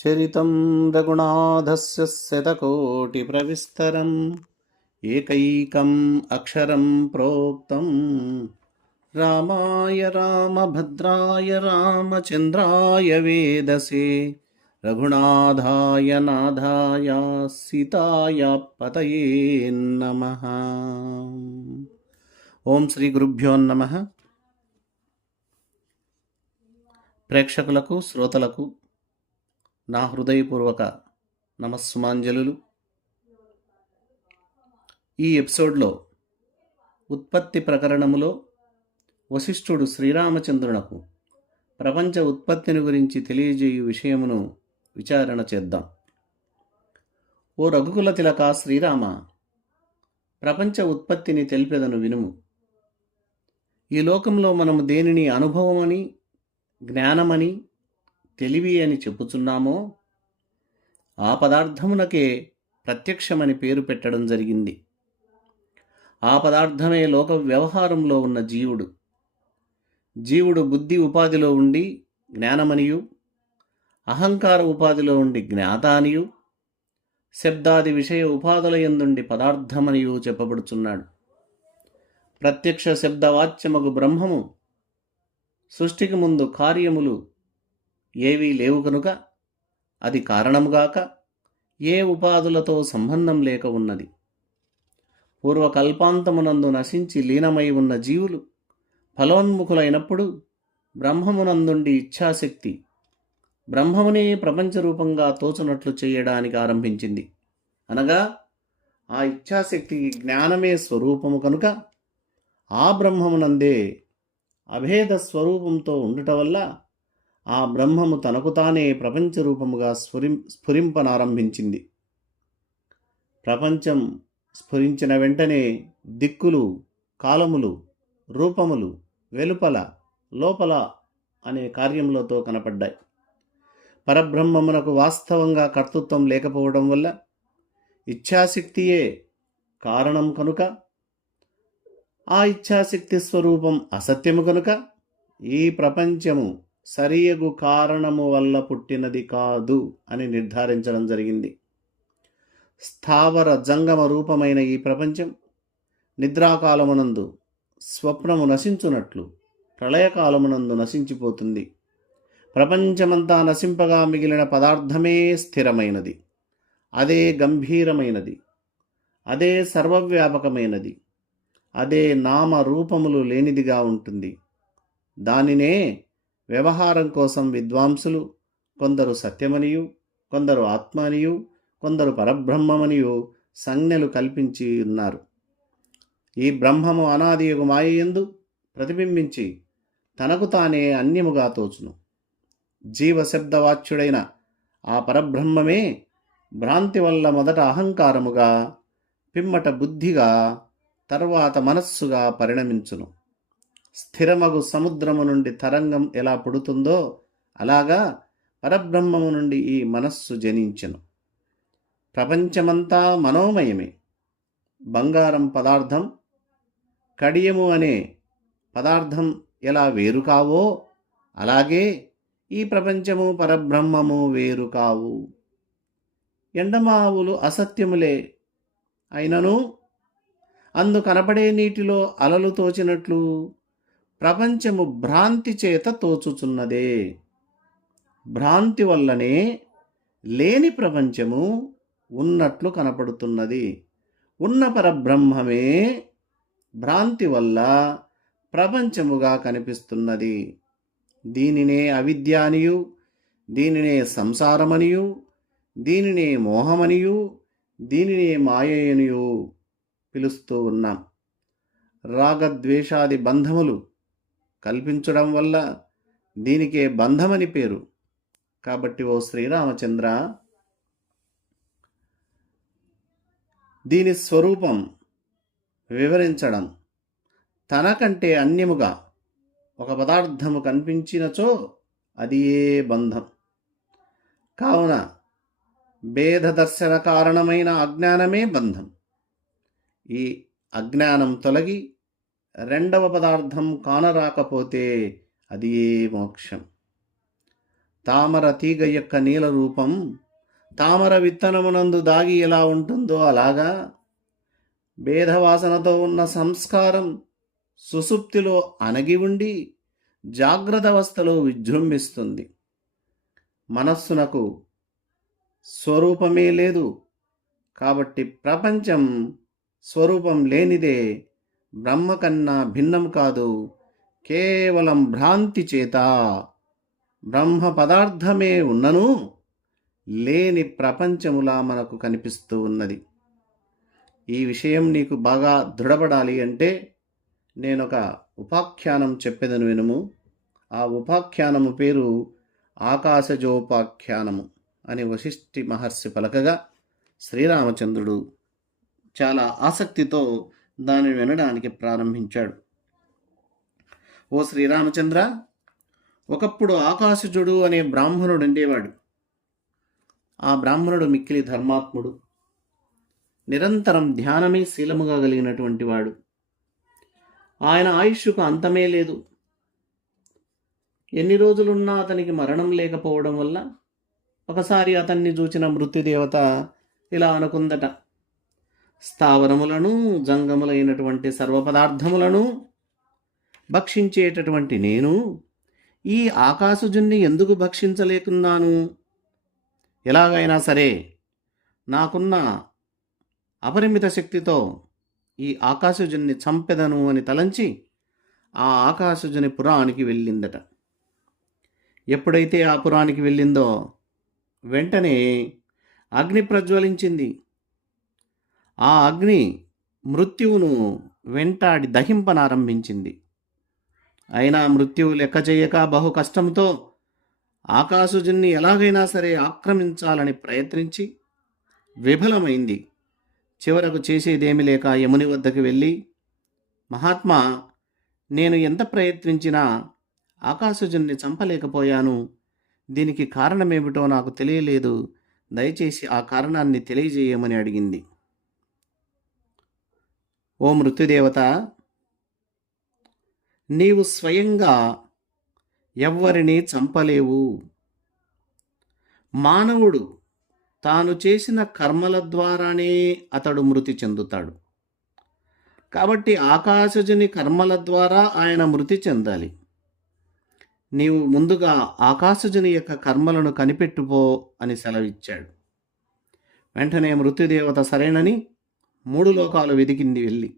చరితం రఘునాథస్య శతకోటిప్రవిస్తరం ఏకైకం అక్షరం ప్రోక్తం రామాయ రామభద్రాయ రామచంద్రాయ వేదసే రఘునాథాయ నాథాయ సీతాయ పతయే నమః. ఓం శ్రీ గురుభ్యో నమః. ప్రేక్షకులకు శ్రోతలకు నా హృదయపూర్వక నమస్సుమాంజలులు. ఈ ఎపిసోడ్లో ఉత్పత్తి ప్రకరణములో వశిష్ఠుడు శ్రీరామచంద్రునకు ప్రపంచ ఉత్పత్తిని గురించి తెలియజేయు విషయమును విచారణ చేద్దాం. ఓ రఘుకుల తిలక శ్రీరామ, ప్రపంచ ఉత్పత్తిని తెలిపెదను వినుము. ఈ లోకంలో మనము దేనిని అనుభవమని, జ్ఞానమని, తెలివి అని చెప్పుచున్నామో ఆ పదార్థమునకే ప్రత్యక్షమని పేరు పెట్టడం జరిగింది. ఆ పదార్థమే లోక వ్యవహారంలో ఉన్న జీవుడు. జీవుడు బుద్ధి ఉపాధిలో ఉండి జ్ఞానమనియు, అహంకార ఉపాధిలో ఉండి జ్ఞాత అనియు, శబ్దాది విషయ ఉపాధుల యందుండి పదార్థమనియు చెప్పబడుచున్నాడు. ప్రత్యక్ష శబ్దవాచ్యమగు బ్రహ్మము సృష్టికి ముందు కార్యములు ఏవీ లేవు కనుక అది కారణముగాక ఏ ఉపాధులతో సంబంధం లేక ఉన్నది. పూర్వకల్పాంతమునందు నశించి లీనమై ఉన్న జీవులు ఫలోన్ముఖులైనప్పుడు బ్రహ్మమునందుండి ఇచ్ఛాశక్తి బ్రహ్మమునే ప్రపంచరూపంగా తోచునట్లు చేయడానికి ఆరంభించింది. అనగా ఆ ఇచ్ఛాశక్తికి జ్ఞానమే స్వరూపము కనుక ఆ బ్రహ్మమునందే అభేద స్వరూపంతో ఉండుట వల్ల ఆ బ్రహ్మము తనకు తానే ప్రపంచరూపముగా స్ఫురింపనారంభించింది. ప్రపంచం స్ఫురించిన వెంటనే దిక్కులు, కాలములు, రూపములు వెలుపల లోపల అనే కార్యములతో కనపడ్డాయి. పరబ్రహ్మమునకు వాస్తవంగా కర్తృత్వం లేకపోవడం వల్ల ఇచ్ఛాశక్తియే కారణం కనుక, ఆ ఇచ్ఛాశక్తి స్వరూపం అసత్యము కనుక ఈ ప్రపంచము సరియగు కారణము వల్ల పుట్టినది కాదు అని నిర్ధారించడం జరిగింది. స్థావర జంగమ రూపమైన ఈ ప్రపంచం నిద్రాకాలమునందు స్వప్నము నశించునట్లు ప్రళయకాలమునందు నశించిపోతుంది. ప్రపంచమంతా నశింపగా మిగిలిన పదార్థమే స్థిరమైనది, అదే గంభీరమైనది, అదే సర్వవ్యాపకమైనది, అదే నామ రూపములు లేనిదిగా ఉంటుంది. దానినే వ్యవహారం కోసం విద్వాంసులు కొందరు సత్యమనియు, కొందరు ఆత్మనియు, కొందరు పరబ్రహ్మమనియు సంజ్ఞలు కల్పించి ఉన్నారు. ఈ బ్రహ్మము అనాదియగు మాయయందు ప్రతిబింబించి తనకు తానే అన్యముగా తోచును. జీవశబ్దవాచ్యుడైన ఆ పరబ్రహ్మమే భ్రాంతి వల్ల మొదట అహంకారముగా, పిమ్మట బుద్ధిగా, తర్వాత మనస్సుగా పరిణమించును. స్థిరమగు సముద్రము నుండి తరంగం ఎలా పుడుతుందో అలాగా పరబ్రహ్మము నుండి ఈ మనస్సు జనించెను. ప్రపంచమంతా మనోమయమే. బంగారం పదార్థం, కడియము అనే పదార్థం ఎలా వేరు కావో అలాగే ఈ ప్రపంచము పరబ్రహ్మము వేరు కావు. ఎండమావులు అసత్యములే అయినను అందు కనపడే నీటిలో అలలు తోచినట్లు ప్రపంచము భ్రాంతి చేత తోచుచున్నదే. భ్రాంతి వల్లనే లేని ప్రపంచము ఉన్నట్లు కనపడుతున్నది. ఉన్న పరబ్రహ్మమే భ్రాంతి వల్ల ప్రపంచముగా కనిపిస్తున్నది. దీనినే అవిద్యానియు, దీనినే సంసారమనియు, దీనినే మోహమనియు, దీనినే మాయనియు పిలుస్తూ ఉన్నాం. రాగద్వేషాది బంధములు కల్పించడం వల్ల దీనికే బంధమని పేరు. కాబట్టి ఓ శ్రీరామచంద్ర, దీని స్వరూపం వివరించడం, తనకంటే అన్యముగా ఒక పదార్థము కనిపించినచో అది ఏ బంధం. కావున భేద దర్శన కారణమైన అజ్ఞానమే బంధం. ఈ అజ్ఞానం తొలగి రెండవ పదార్థం కానరాకపోతే అది ఏ మోక్షం. తామర తీగ యొక్క నీల రూపం తామర విత్తనమునందు దాగి ఎలా ఉంటుందో అలాగా భేదవాసనతో ఉన్న సంస్కారం సుసుప్తిలో అణగి ఉండి జాగ్రత్త అవస్థలో విజృంభిస్తుంది. మనస్సునకు స్వరూపమే లేదు కాబట్టి ప్రపంచం స్వరూపం లేనిదే, బ్రహ్మ కన్నా భిన్నం కాదు, కేవలం భ్రాంతి చేత బ్రహ్మ పదార్థమే ఉన్నను లేని ప్రపంచములా మనకు కనిపిస్తూ ఉన్నది. ఈ విషయం నీకు బాగా దృఢపడాలి అంటే నేనొక ఉపాఖ్యానం చెప్పెదను వినుము. ఆ ఉపాఖ్యానము పేరు ఆకాశజోపాఖ్యానము అని వశిష్ఠి మహర్షి పలకగా శ్రీరామచంద్రుడు చాలా ఆసక్తితో దానిని వినడానికి ప్రారంభించాడు. ఓ శ్రీరామచంద్ర, ఒకప్పుడు ఆకాశజుడు అనే బ్రాహ్మణుడు ఉండేవాడు. ఆ బ్రాహ్మణుడు మిక్కిలి ధర్మాత్ముడు, నిరంతరం ధ్యానమే శీలముగా కలిగినటువంటి వాడు. ఆయన ఆయుష్కు అంతమే లేదు. ఎన్ని రోజులున్నా అతనికి మరణం లేకపోవడం వల్ల ఒకసారి అతన్ని చూచిన మృత్యుదేవత ఇలా అనుకుందట, స్థావరములను జంగములైనటువంటి సర్వపదార్థములను భక్షించేటటువంటి నేను ఈ ఆకాశజున్ని ఎందుకు భక్షించలేకున్నాను? ఎలాగైనా సరే నాకున్న అపరిమిత శక్తితో ఈ ఆకాశజున్ని చంపెదను అని తలంచి ఆ ఆకాశజుని పురానికి వెళ్ళిందట. ఎప్పుడైతే ఆ పురానికి వెళ్ళిందో వెంటనే అగ్ని ప్రజ్వలించింది. ఆ అగ్ని మృత్యువును వెంటాడి దహింపనారంభించింది. అయినా మృత్యువు లెక్క చేయక బహు కష్టంతో ఆకాశజున్ని ఎలాగైనా సరే ఆక్రమించాలని ప్రయత్నించి విఫలమైంది. చివరకు చేసేదేమి లేక యముని వద్దకు వెళ్ళి, మహాత్మా, నేను ఎంత ప్రయత్నించినా ఆకాశజున్ని చంపలేకపోయాను. దీనికి కారణమేమిటో నాకు తెలియలేదు. దయచేసి ఆ కారణాన్ని తెలియజేయమని అడిగింది. ఓ మృత్యుదేవత, నీవు స్వయంగా ఎవ్వరినీ చంపలేవు. మానవుడు తాను చేసిన కర్మల ద్వారానే అతడు మృతి చెందుతాడు. కాబట్టి ఆకాశజుని కర్మల ద్వారా ఆయన మృతి చెందాలి. నీవు ముందుగా ఆకాశజుని యొక్క కర్మలను కనిపెట్టుపో అని సెలవిచ్చాడు. వెంటనే మృత్యుదేవత సరేనని 3 లోకాలు వెదికింది. వెళ్ళి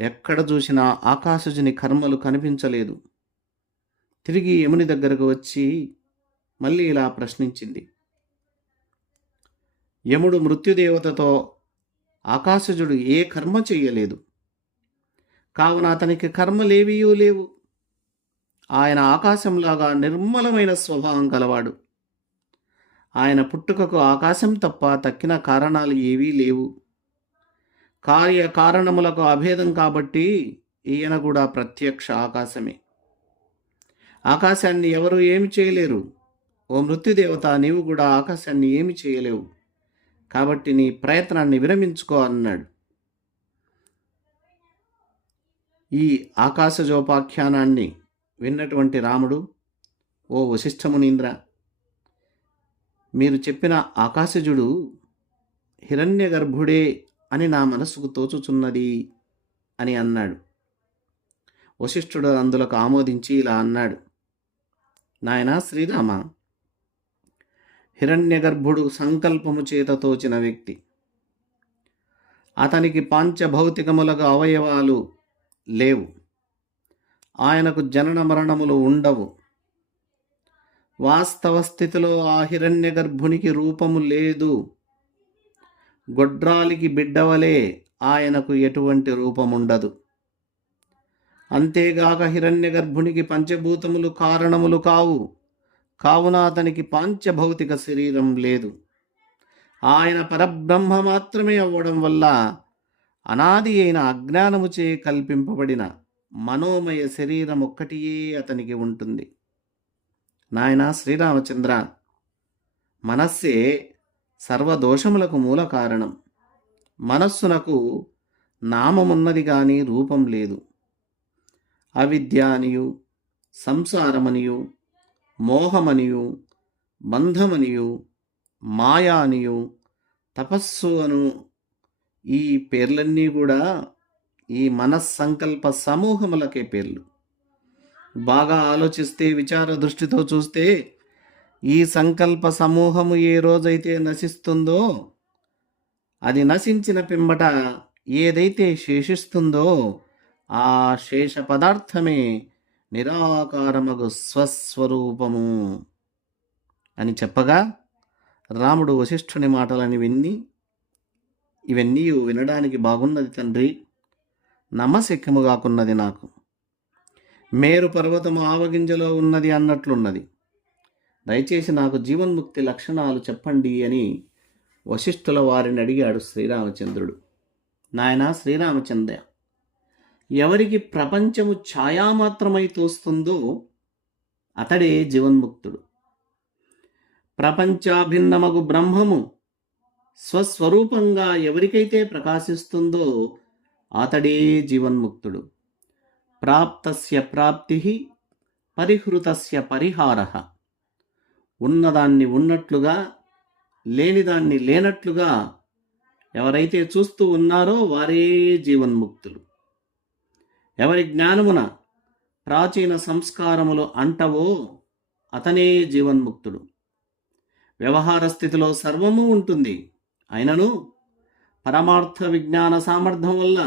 ఎక్కడ చూసినా ఆకాశజుని కర్మలు కనిపించలేదు. తిరిగి యముని దగ్గరకు వచ్చి మళ్ళీ ఇలా ప్రశ్నించింది. యముడు మృత్యుదేవతతో, ఆకాశజుడు ఏ కర్మ చెయ్యలేదు, కావున అతనికి కర్మలేవీయూ లేవు. ఆయన ఆకాశంలాగా నిర్మలమైన స్వభావం గలవాడు. ఆయన పుట్టుకకు ఆకాశం తప్ప తక్కిన కారణాలు ఏవీ లేవు. కార్యకారణములకు అభేదం కాబట్టి ఈయన కూడా ప్రత్యక్ష ఆకాశమే. ఆకాశాన్ని ఎవరు ఏమి చేయలేరు. ఓ మృత్యుదేవత, నీవు కూడా ఆకాశాన్ని ఏమి చేయలేవు. కాబట్టి నీ ప్రయత్నాన్ని విరమించుకో అన్నాడు. ఈ ఆకాశజోపాఖ్యానాన్ని విన్నటువంటి రాముడు, ఓ వశిష్ఠమునీంద్ర, మీరు చెప్పిన ఆకాశజుడు హిరణ్యగర్భుడే అని నా మనసుకు తోచుచున్నది అని అన్నాడు. వశిష్ఠుడు అందులకు ఆమోదించి ఇలా అన్నాడు. నాయనా శ్రీరామ, హిరణ్యగర్భుడు సంకల్పము చేత తోచిన వ్యక్తి. అతనికి పాంచభౌతికములకు అవయవాలు లేవు. ఆయనకు జనన మరణములు ఉండవు. వాస్తవ స్థితిలో ఆ హిరణ్యగర్భునికి రూపము లేదు. గొడ్రాలికి బిడ్డవలే ఆయనకు ఎటువంటి రూపముండదు. అంతేగాక హిరణ్యగర్భునికి పంచభూతములు కారణములు కావు. కావున అతనికి పాంచభౌతిక శరీరం లేదు. ఆయన పరబ్రహ్మ మాత్రమే అవ్వడం వల్ల అనాది అయిన అజ్ఞానముచే కల్పింపబడిన మనోమయ శరీరం ఒక్కటియే అతనికి ఉంటుంది. నాయనా శ్రీరామచంద్ర, మనస్సే సర్వదోషములకు మూల కారణం. మనస్సునకు నామమున్నది గాని రూపం లేదు. అవిద్యానియు సంసారమనియు మోహమనియు, బంధమనియు, మాయా అనియు, తపస్సు అను ఈ పేర్లన్నీ కూడా ఈ మనస్సంకల్ప సమూహములకే పేర్లు. బాగా ఆలోచిస్తే, విచార దృష్టితో చూస్తే, ఈ సంకల్ప సమూహము ఏ రోజైతే నశిస్తుందో, అది నశించిన పిమ్మట ఏదైతే శేషిస్తుందో ఆ శేష పదార్థమే నిరాకారమగు స్వస్వరూపము అని చెప్పగా, రాముడు వశిష్ఠుని మాటలని ఇవన్నీ వినడానికి బాగున్నది తండ్రి, నమ్మశక్యముగాకున్నది నాకు. మేరు పర్వతము ఆవగింజలో ఉన్నది అన్నట్లున్నది. దయచేసి నాకు జీవన్ముక్తి లక్షణాలు చెప్పండి అని వశిష్ఠుల వారిని అడిగాడు శ్రీరామచంద్రుడు. నాయనా శ్రీరామచంద్ర, ఎవరికి ప్రపంచము ఛాయామాత్రమై తోస్తుందో అతడే జీవన్ముక్తుడు. ప్రపంచాభిన్నమగు బ్రహ్మము స్వస్వరూపంగా ఎవరికైతే ప్రకాశిస్తుందో అతడే జీవన్ముక్తుడు. ప్రాప్తస్య ప్రాప్తి, పరిహృతస్య పరిహారః. ఉన్నదాన్ని ఉన్నట్లుగా, లేనిదాన్ని లేనట్లుగా ఎవరైతే చూస్తూ ఉన్నారో వారే జీవన్ముక్తులు. ఎవరి జ్ఞానమున ప్రాచీన సంస్కారములు అంటవో అతనే జీవన్ముక్తుడు. వ్యవహార స్థితిలో సర్వము ఉంటుంది, అయినను పరమార్థ విజ్ఞాన సామర్థ్యం వల్ల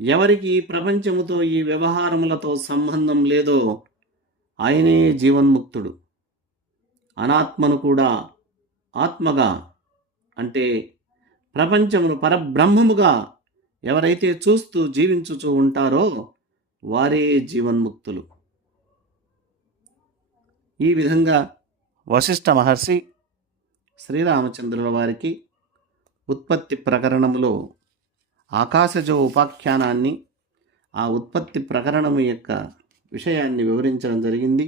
ఎవరికి ఈ ప్రపంచముతో, ఈ వ్యవహారములతో సంబంధం లేదో ఆయనే జీవన్ముక్తుడు. అనాత్మను కూడా ఆత్మగా, అంటే ప్రపంచమును పరబ్రహ్మముగా ఎవరైతే చూస్తూ జీవించుచూ ఉంటారో వారే జీవన్ముక్తులు. ఈ విధంగా వశిష్ఠ మహర్షి శ్రీరామచంద్రుల వారికి ఉత్పత్తి ప్రకరణములో ఆకాశజ ఉపాఖ్యానాన్ని, ఆ ఉత్పత్తి ప్రకరణము యొక్క విషయాన్ని వివరించడం జరిగింది.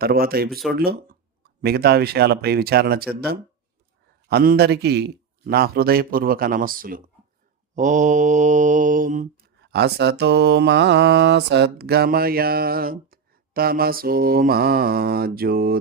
తర్వాత ఎపిసోడ్లో మిగతా విషయాలపై విచారణ చేద్దాం. అందరికీ నా హృదయపూర్వక నమస్సులు. ఓం అసతో మా సద్గమయ, తమసో మా జ్యోతిర్గమయ.